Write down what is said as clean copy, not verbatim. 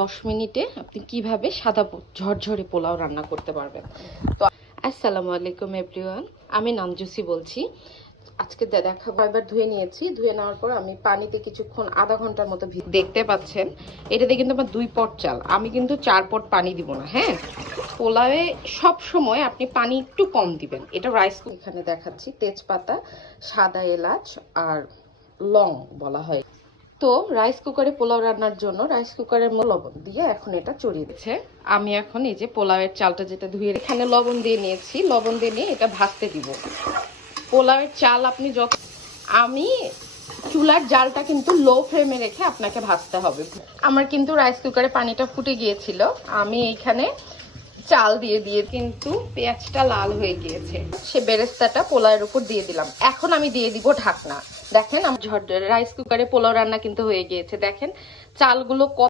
10 মিনিটে আপনি কিভাবে সাদা ঝরঝরে পোলাও রান্না করতে পারবেন। তো আসসালামু আলাইকুম এভরিওয়ান, আমি নামজুসি বলছি। আজকে দেখাবো, এবার ধুয়ে নিয়েছি। ধুয়ে নেওয়ার পর আমি পানিতে কিছুক্ষণ আধা ঘন্টার মতো দেখতে পাচ্ছেন এটাতে কিন্তু আমার 2 পট চাল, আমি কিন্তু 4 পট পানি দিব না। হ্যাঁ, পোলাওয়ে সব সময় আপনি পানি একটু কম দিবেন। এটা রাইস কুকার, এখানে দেখাচ্ছি তেজপাতা, সাদা এলাচ আর লং বলা হয়। তো রাইস কুকারে পোলাও রান্নার জন্য রাইস কুকারের লবণ দিয়ে এখন এটা চড়িয়ে দিচ্ছে। আমি এখন এই যে পোলাওয়ের চালটা যেটা ধুয়ে এখানে লবণ দিয়ে নিয়েছি, লবণ দিয়ে নিয়ে এটা ভাজতে দিব। পোলাওয়ের চাল আপনি যত, আমি চুলার জালটা কিন্তু লো ফ্লেমে রেখে আপনাকে ভাজতে হবে। আমার কিন্তু রাইস কুকারে পানিটা ফুটে গিয়েছিল, আমি এইখানে চাল দিয়ে কিন্তু পেঁয়াজটা লাল হয়ে গিয়েছে। সে বেরেস্তাটা পোলাওয়ের উপর দিয়ে দিলাম। এখন আমি দিয়ে দিব ঢাকনা। দেখেন আমার রাইস কুকারে পোলাও রান্না কিন্তু হয়ে গিয়েছে। দেখেন চালগুলো